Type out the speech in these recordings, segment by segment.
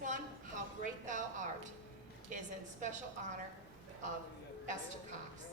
one, How Great Thou Art, is in special honor of Esther Cox.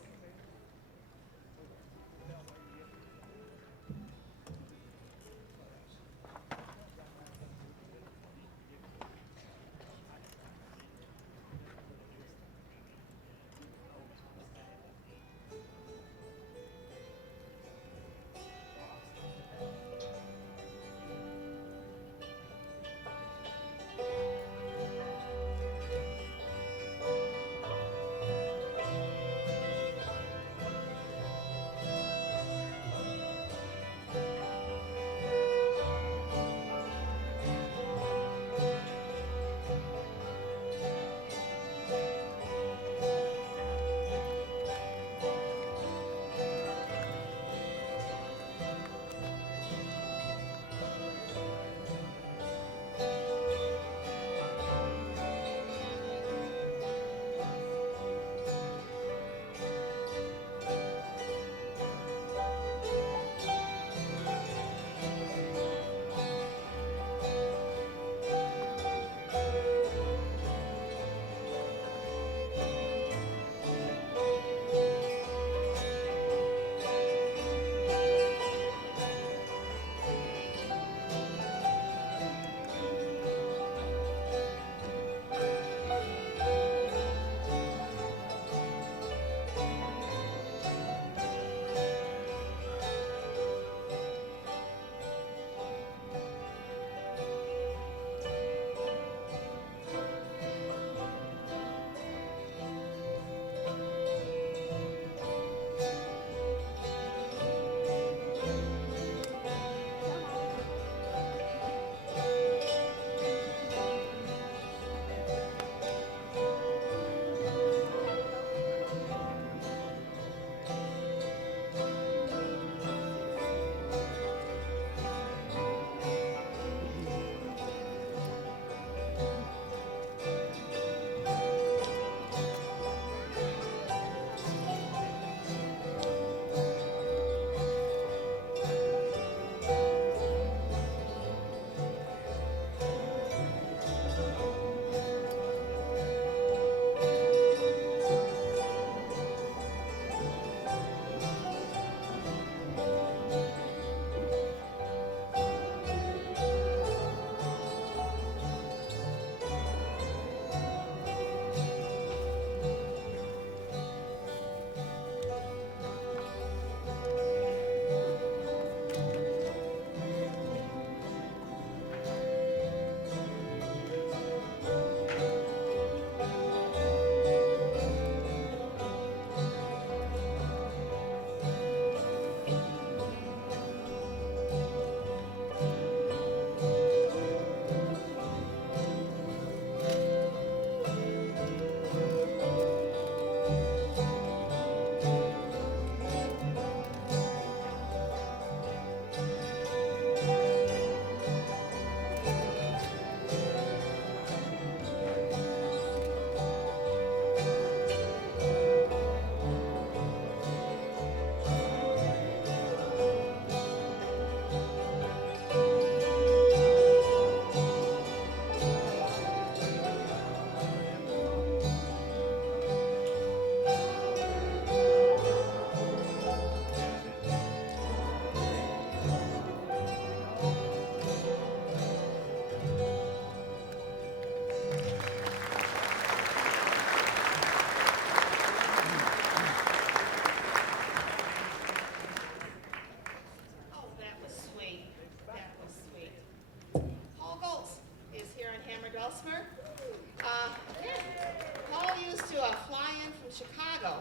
Chicago.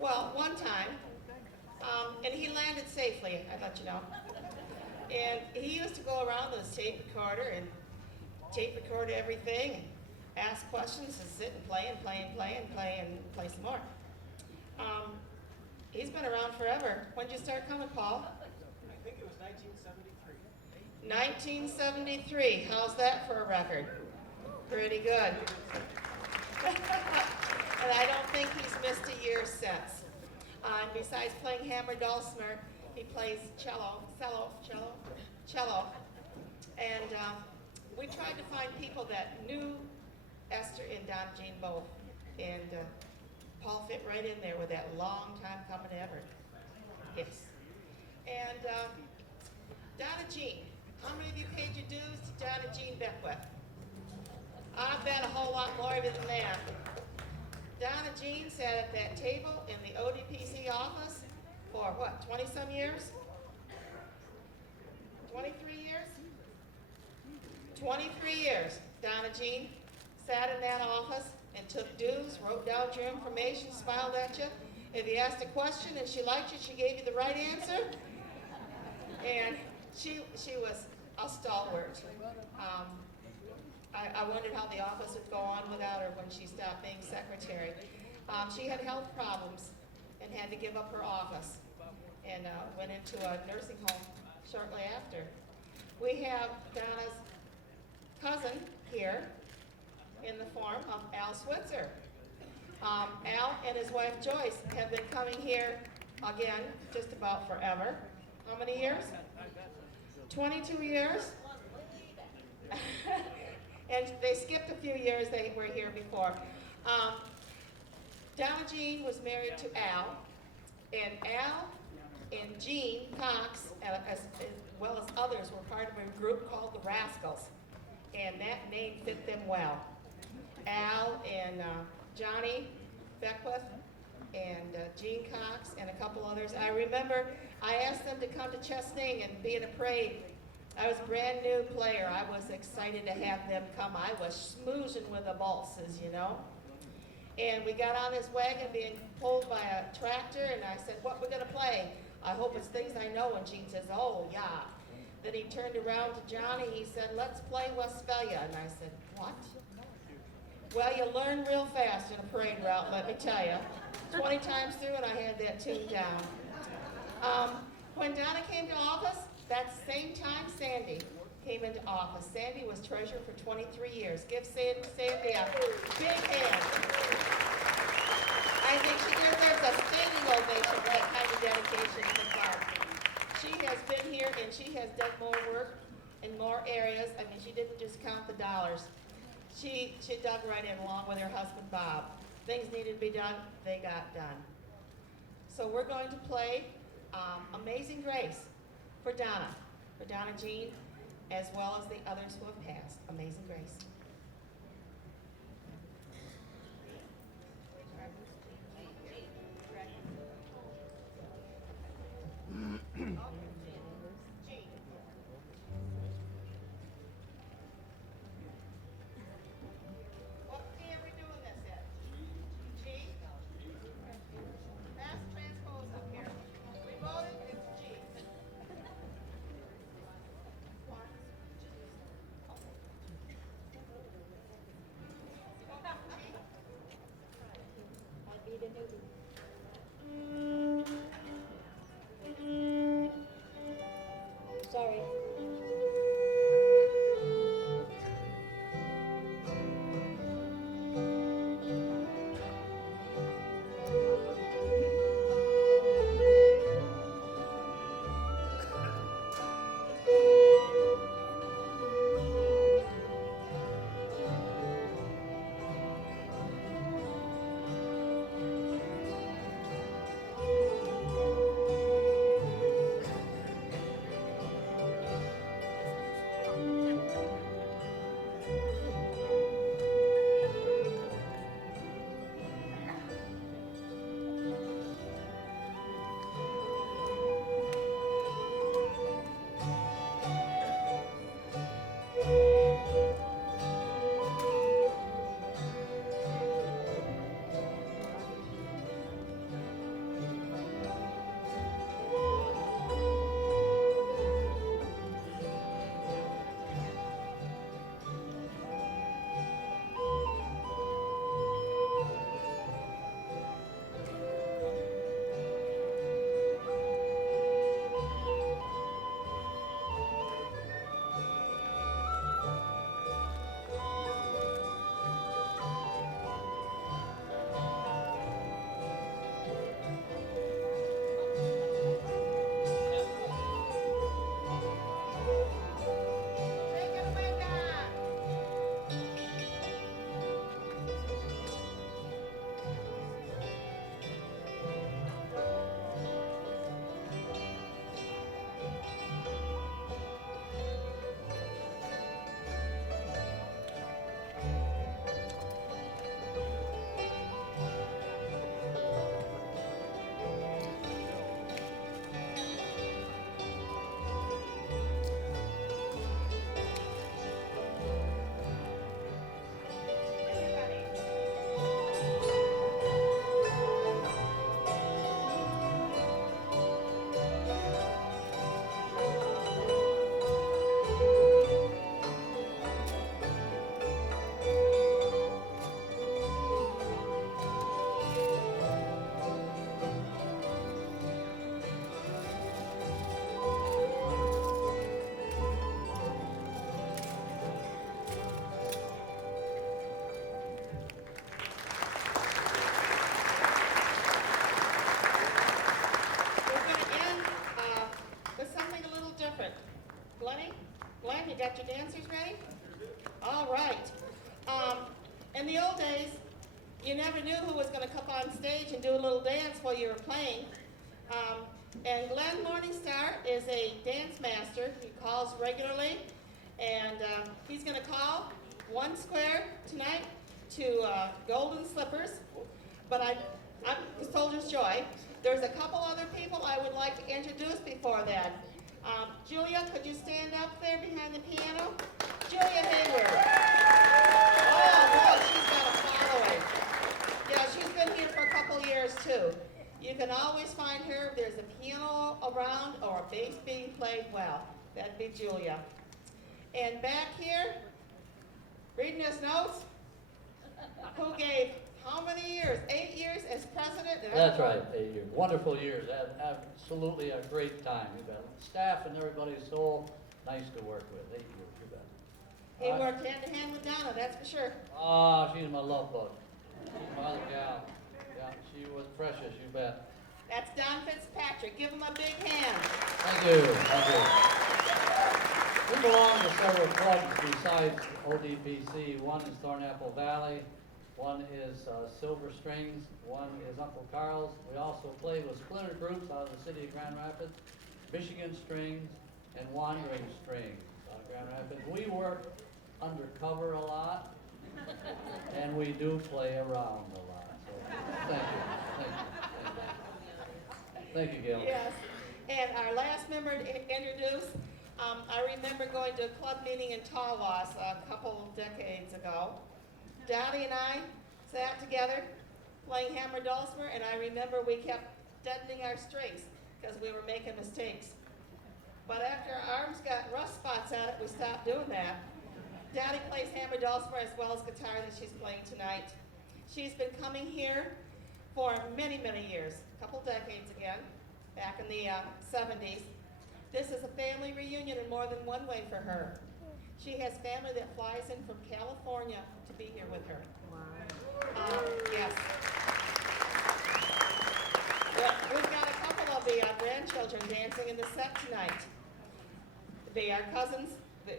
Well, one time, and he landed safely, I'd let you know. And he used to go around with his tape recorder and tape record everything, and ask questions, and sit and play and play and play and play and play some more. He's been around forever. When did you start coming, Paul? I think it was 1973. 1973. How's that for a record? Pretty good. And I don't think he's missed a year since. Besides playing hammer dulcimer, he plays cello. And we tried to find people that knew Esther and Donna Jean both, and Paul fit right in there with that long time coming to Evart. Yes. And Donna Jean, how many of you paid your dues to Donna Jean Beckwith? I bet a whole lot more of you than that. Donna Jean sat at that table in the ODPC office for what, 20-some years? 23 years? 23 years, Donna Jean sat in that office and took dues, wrote down your information, smiled at you. If you asked a question and she liked you, she gave you the right answer. And she was a stalwart. I wondered how the office would go on without her when she stopped being secretary. She had health problems and had to give up her office and went into a nursing home shortly after. We have Donna's cousin here in the form of Lyle Schwandt. Al and his wife Joyce have been coming here again just about forever. How many years? 22 years? And they skipped a few years, they were here before. Donna Jean was married to Al, and Al and Jean Cox, as well as others, were part of a group called the Rascals, and that name fit them well. Al and Johnny Beckwith and Jean Cox and a couple others. I remember I asked them to come to Chesning and be in a parade. I was a brand new player. I was excited to have them come. I was schmoozing with the bosses, you know. And we got on this wagon being pulled by a tractor, and I said, what we're gonna play? I hope it's things I know. And Gene says, oh, yeah. Then he turned around to Johnny, he said, let's play Westphalia. And I said, what? Well, you learn real fast in a parade route, let me tell you. 20 times through, and I had that tune down. When Donna came to office, that same time Sandy came into office. Sandy was treasurer for 23 years. Give Sandy a big hand. I think she deserves a standing ovation for that kind of dedication to the club. She has been here and she has done more work in more areas. I mean, she didn't just count the dollars. She dug right in along with her husband Bob. Things needed to be done, they got done. So we're going to play Amazing Grace for Donna Jean, as well as the others who have passed. Amazing Grace. What key are we doing this in? G? Fast transpose up here. We voted, it's G. All right. In the old days, you never knew who was going to come on stage and do a little dance while you were playing. And Glen Morningstar is a dance master. He calls regularly, and he's going to call one square tonight to Golden Slippers. But I'm the Soldier's Joy. There's a couple other people I would like to introduce before that. Julia, could you stand up there behind the piano? Julia Hayworth. Oh, boy, she's got a following. Yeah, she's been here for a couple years, too. You can always find her if there's a piano around or a bass being played well. That'd be Julia. And back here, reading his notes, who gave how many years? 8 years as president? That's right, 8 years. Wonderful years. Absolutely a great time. You bet. Staff and everybody's so nice to work with. 8 years, you bet. He worked hand in hand with Donna, that's for sure. Oh, she's my love bug. She's my other gal. Yeah, she was precious, you bet. That's Don Fitzpatrick. Give him a big hand. Thank you. Thank you. We belong to several clubs besides ODPC. One is Thornapple Valley. One is Silver Strings. One is Uncle Carl's. We also play with splinter groups out of the city of Grand Rapids, Michigan Strings, and Wandering Strings out of Grand Rapids. We work undercover a lot, and we do play around a lot. So thank you. Thank you. Thank you, Gail. Yes. And our last member to introduce, I remember going to a club meeting in Tawas a couple of decades ago. Dotty and I sat together playing hammer dulcimer, and I remember we kept deadening our strings because we were making mistakes. But after our arms got rust spots on it, we stopped doing that. Dotty plays hammer dulcimer as well as guitar that she's playing tonight. She's been coming here for many, many years, a couple decades again, back in the 70s. This is a family reunion in more than one way for her. She has family that flies in from California to be here with her. Wow. Yes. Well, we've got a couple of the grandchildren dancing in the set tonight. They are cousins,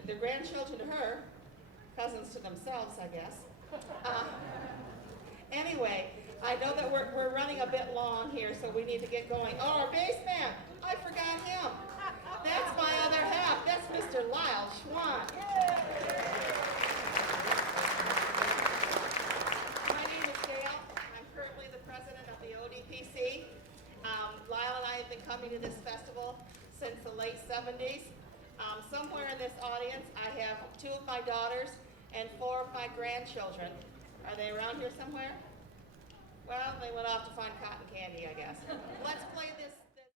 they're grandchildren to her, cousins to themselves, I guess. Anyway, I know that we're running a bit long here, so we need to get going. Oh, our bass man, I forgot him. That's my other half. That's Mr. Lyle Schwandt. My name is Gail. I'm currently the president of the ODPC. Lyle and I have been coming to this festival since the late 70s. Somewhere in this audience, I have 2 of my daughters and 4 of my grandchildren. Are they around here somewhere? Well, they went off to find cotton candy, I guess. Let's play this.